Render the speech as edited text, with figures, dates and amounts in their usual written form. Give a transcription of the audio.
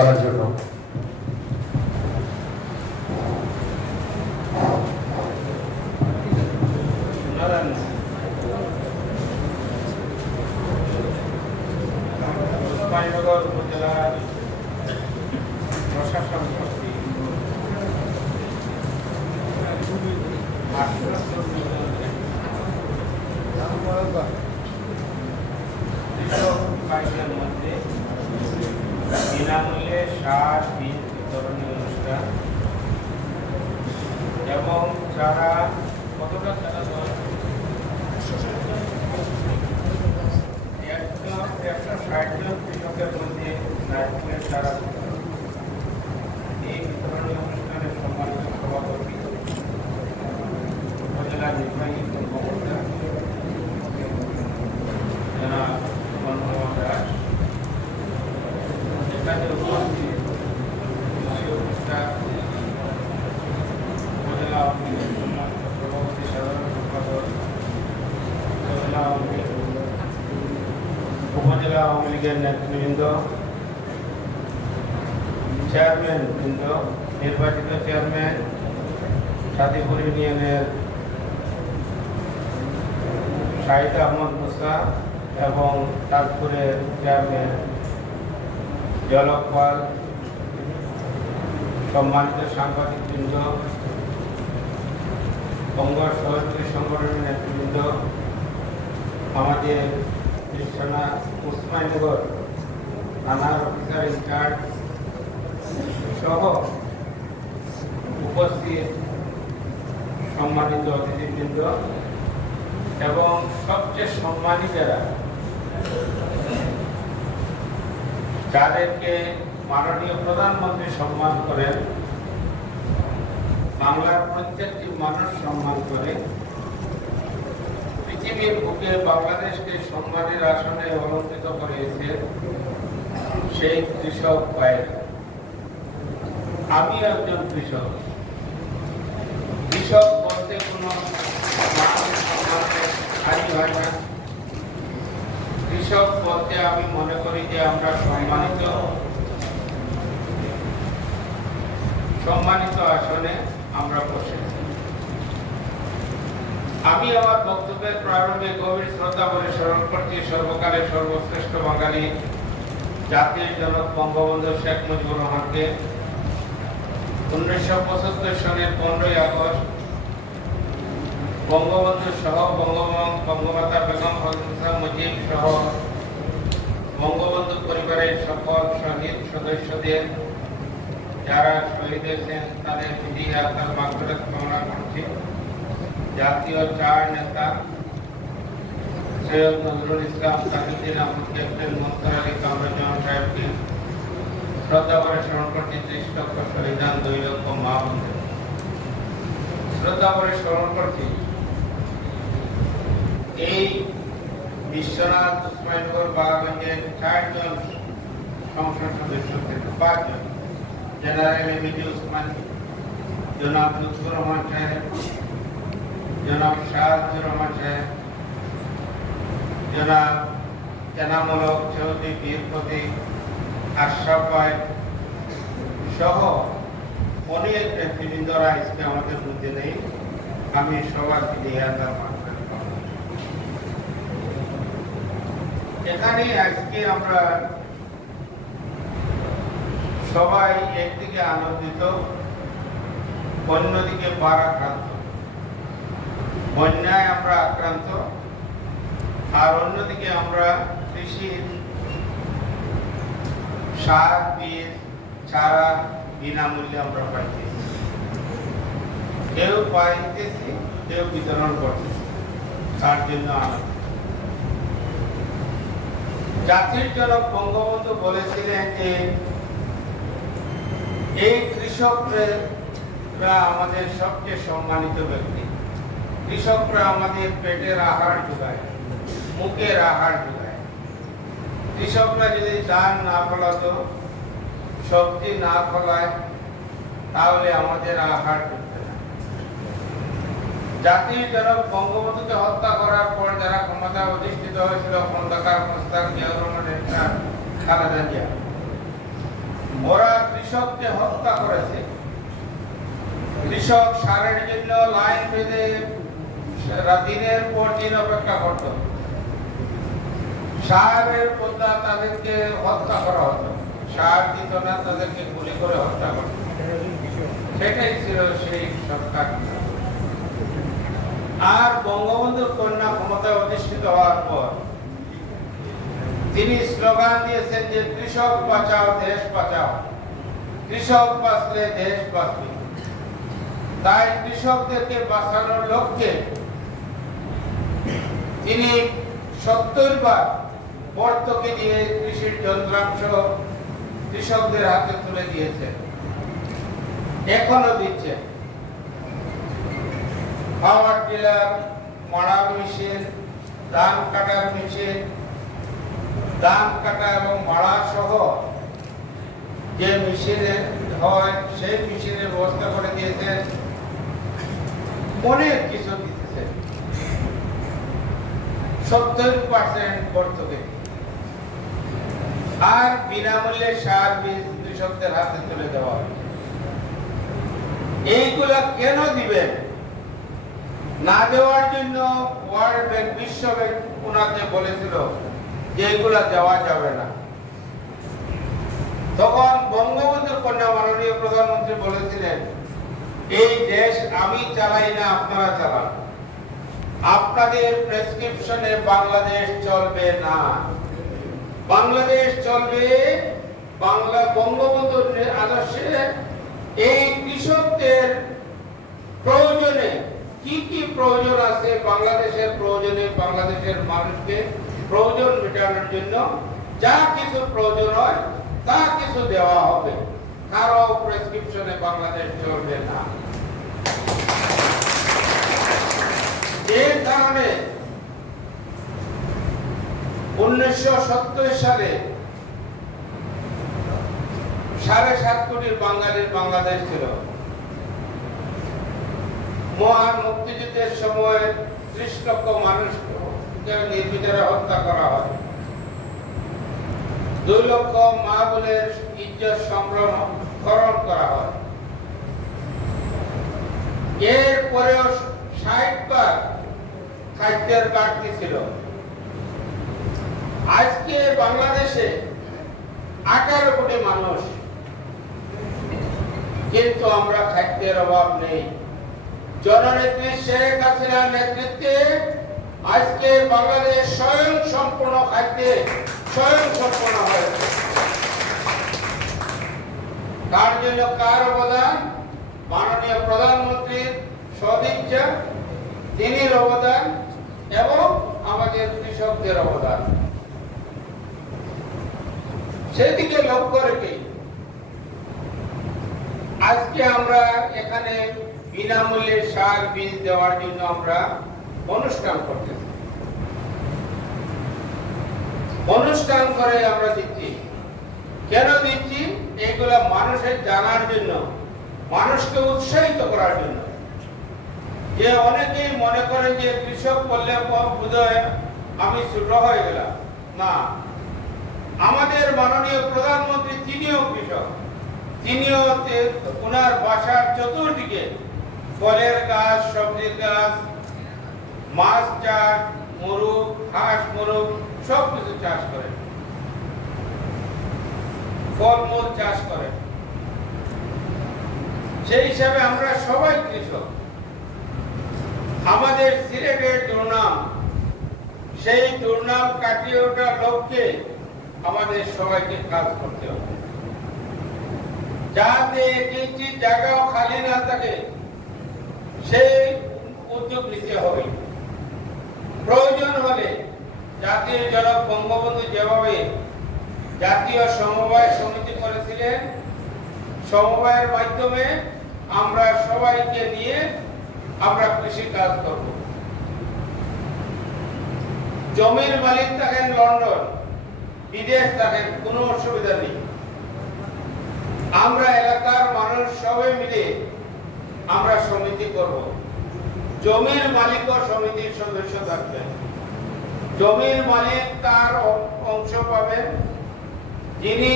করার জন্য উপজেলার প্রশাসন কর্তৃক মধ্যে বিনামূল্যে সার বীজ বিতরণী অনুষ্ঠান এবং যারা কতটা চারা 160 জন কৃষকের মধ্যে নারকেলের চারা এই বিতরণী অনুষ্ঠানের সম্মানিত সভাপতি উপজেলা নির্বাহী কর্মকর্তা জনাব মনমোহন দাস, এখানে উপস্থিত উপজেলা আওয়ামী লীগের সভাপতি সাধারণ সম্পাদক, উপজেলা আওয়ামী লীগের নেতৃবৃন্দ, চেয়ারম্যান বৃন্দ, নির্বাচিত চেয়ারম্যান, সাদিপুর ইউনিয়নের শাহিদ আহমদ মুসা এবং তাজপুরের চেয়ারম্যান জলক পাল, সম্মানিত সাংবাদিক বৃন্দ, বঙ্গ সহযোগী সংগঠনের নেতৃবৃন্দ, আমাদের উসমানীনগর থানার অফিসার ইনচার্জ সহ উপস্থিত সম্মানিত অতিথিবৃন্দ এবং সবচেয়ে সম্মানী যাদেরকে মাননীয় প্রধানমন্ত্রী সম্মান করেন, বাংলার প্রত্যেকটি মানুষ সম্মান করে, পৃথিবীর বুকে বাংলাদেশকে সম্মানের আসনে অলঙ্কৃত করেছে সেই কৃষক ভাইয়েরা। আমি একজন কৃষক। কৃষক বলতে কোনো হারি হয় না। কৃষক বলতে আমি মনে করি যে আমরা সম্মানিত আসনে আমরা বসেছি। আমি আমার বক্তব্যের প্রারম্ভে গভীর শ্রদ্ধা বলে স্মরণ করছি সর্বকালের সর্বশ্রেষ্ঠ বাঙালি জাতির জনক বঙ্গবন্ধু শেখ মুজিবুর রহমানকে। 1975 সনের 15ই আগস্ট বঙ্গবন্ধু সহ বঙ্গমাতা বেগম খালেদা মুজিব সহ বঙ্গবন্ধু পরিবারের সকল শহীদ সদস্যদের যারা শহীদ হয়েছেন তাদের বিধি আত্মার মাগফিরাত কামনা করছি। জাতীয় চার নেতা সৈয়দ নজরুল ইসলাম, তাজউদ্দিন আহমদ, ক্যাপ্টেন মোস্তার আলী কামরুজ্জামান সাহেবকে শ্রদ্ধা করে স্মরণ করছি। 30 লক্ষ শহীদান, 2 লক্ষ মা বোনদের শ্রদ্ধা করে স্মরণ করছি। এই বিশ্বনাথ উসমানীনগর বাগাগঞ্জের 4 জন সংসদ সদস্য থেকে 5 জন, জেনারেল এমডি উসমান, জনাব লুৎফুর রহমান সাহেব, জনাব শাহাদুর রহমান সাহেব, জনাব এনামূলক চৌধুরী, বীরপতি, আশরাফ ভাই সহ অনেক নেতৃবৃন্দরা আজকে আমাদের মধ্যে নেই। আমি সবাইকে দিয়ে এখানে আজকে আমরা সবাই একদিকে আনন্দিত, অন্যদিকে পারাক্রান্ত। বন্যায় আমরা আক্রান্ত, আর অন্যদিকে আমরা কৃষির সার, বীজ, চারা বিনামূল্যে আমরা পাইতেছি। কেউ পাইতেছি, কেউ বিতরণ করতেছি। তার জন্য আনন্দ। জাতির জনক বঙ্গবন্ধু বলেছিলেন যে এই কৃষকরা আমাদের সবচেয়ে সম্মানিত ব্যক্তি। কৃষকরা আমাদের পেটের আহার যোগায়, মুখের আহার যোগায়। কৃষকরা যদি ধান না ফলাতো, সবজি না ফলায়, তাহলে আমাদের আহার জুটবে না। জাতির জনক বঙ্গবন্ধুকে হত্যা করার পর যারা ক্ষমতা অধিষ্ঠিত হয়েছিল, খন্দকার মোস্তাক, জিয়াউর রহমান, খালেদা জিয়া, কৃষককে হত্যা করেছে। কৃষক সারের জন্য লাইন বেঁধে দিনের পর দিন অপেক্ষা করত। সারের বদলা তাদেরকে হত্যা করা হতো, সার দিত না, তাদেরকে গুলি করে হত্যা করত। সেটাই ছিল সেই সরকার। আর বঙ্গবন্ধুর কন্যা ক্ষমতায় অধিষ্ঠিত হওয়ার পর তিনি স্লোগান দিয়েছেন যে কৃষক বাঁচাও দেশ বাঁচাও, কৃষক বাঁচলে দেশ বাঁচবে। তাই কৃষকদেরকে বাঁচানোর লক্ষ্যে তিনি 70 বার ভর্তুকি দিয়ে কৃষির যন্ত্রাংশ কৃষকদের হাতে তুলে দিয়েছেন, এখনো দিচ্ছে। পাওয়ার টিলার, মাড়ার মেশিন, ধান কাটার মেশিন, ধান কাটা এবং মাড়া সহ যে মেশিনে হয় সেই মেশিনের ব্যবস্থা করে দিয়েছেন, অনেক কিছু দিতেছে। 70% ভর্তুকি আর বিনামূল্যে সার বীজ কৃষকদের হাতে তুলে দেওয়া হয়েছে। এইগুলা কেন দিবেন? না দেওয়ার জন্য ওয়ার্ল্ড ব্যাংক, বিশ্ব ব্যাংক ওনাকে বলেছিল যে এগুলা দেওয়া যাবে না। তখন বঙ্গবন্ধুর কন্যা মাননীয় প্রধানমন্ত্রী বলেছিলেন, এই দেশ আমি চালাই না, আপনারা চালান। আপনাদের প্রেসক্রিপশনে বাংলাদেশ চলবে না, বাংলাদেশ চলবে বাংলা বঙ্গবন্ধুর আদর্শে। এই কৃষকদের প্রয়োজনে কি কি প্রয়োজন আছে, বাংলাদেশের প্রয়োজনে, বাংলাদেশের মানুষকে প্রয়োজন মেটানোর জন্য যা কিছু প্রয়োজন হয় তা কিছু দেওয়া হবে, কারো প্রেসক্রিপশনে বাংলাদেশ চলবে না। এর কারণে 1970 সালে 7.5 কোটি বাঙালির বাংলাদেশ ছিল। মহান মুক্তিযুদ্ধের সময় 30 লক্ষ মানুষকে নির্বিচারে হত্যা করা হয়। 2 লক্ষ মা বোনের ইজ্জত সম্ভ্রম হরণ করা হয়। এর পরেও 60 বার খাদ্যের ঘাটতি ছিল। আজকে বাংলাদেশে 18 কোটি মানুষ, কিন্তু আমরা খাদ্যের অভাব নেই। জননেত্রী শেখ হাসিনার নেতৃত্বে আজকে বাংলাদেশ স্বয়ং সম্পূর্ণ খাদ্যে স্বয়ং সম্পূর্ণ হয়েছে। তার জন্য কার অবদান? মাননীয় প্রধানমন্ত্রীর সদিচ্ছা, তিনির অবদান এবং আমাদের কৃষকদের অবদান। সেদিকে লক্ষ্য রেখে আজকে আমরা এখানে বিনামূল্যে সার বীজ দেওয়ার জন্য আমরা অনুষ্ঠান করতেছি। অনুষ্ঠান করে আমরা দিচ্ছি। কেন দিচ্ছি? এগুলা মানুষের জানার জন্য, মানুষকে উৎসাহিত করার জন্য। যে অনেকেই মনে করে যে কৃষক বললে বোধহয় আমি ছোট হয়ে গেলাম। না, আমাদের মাননীয় প্রধানমন্ত্রী তিনিও কৃষক। তিনিও ওনার বাসার চতুর্দিকে ফলের গাছ, সবজির গাছ, মাছ চাষ, মুরগ, হাঁস মুরগ সবকিছু চাষ করেন, ফলমূল চাষ করেন। সেই হিসাবে আমরা সবাই কৃষক। আমাদের সিলেটের দুর্নাম, সেই দুর্নাম কাটিয়ে ওঠার লক্ষ্যে আমাদের সবাইকে কাজ করতে হবে, যাতে এক ইঞ্চি জায়গাও খালি না থাকে। সেই উদ্যোগ নিতে হবে। প্রয়োজন হলে জাতীয় জনক বঙ্গবন্ধু যেভাবে জাতীয় সমবায় সমিতি করেছিলেন, সমবায়ের মাধ্যমে আমরা সবাইকে নিয়ে আমরা কৃষি কাজ করব। জমির মালিক থাকেন লন্ডন, বিদেশ থাকেন, কোনো অসুবিধা নেই। আমরা এলাকার মানুষ সবাই মিলে আমরা সমিতি করব। জমির মালিকও সমিতির সদস্য থাকবেন। জমির মালিক তার অংশ পাবেন, যিনি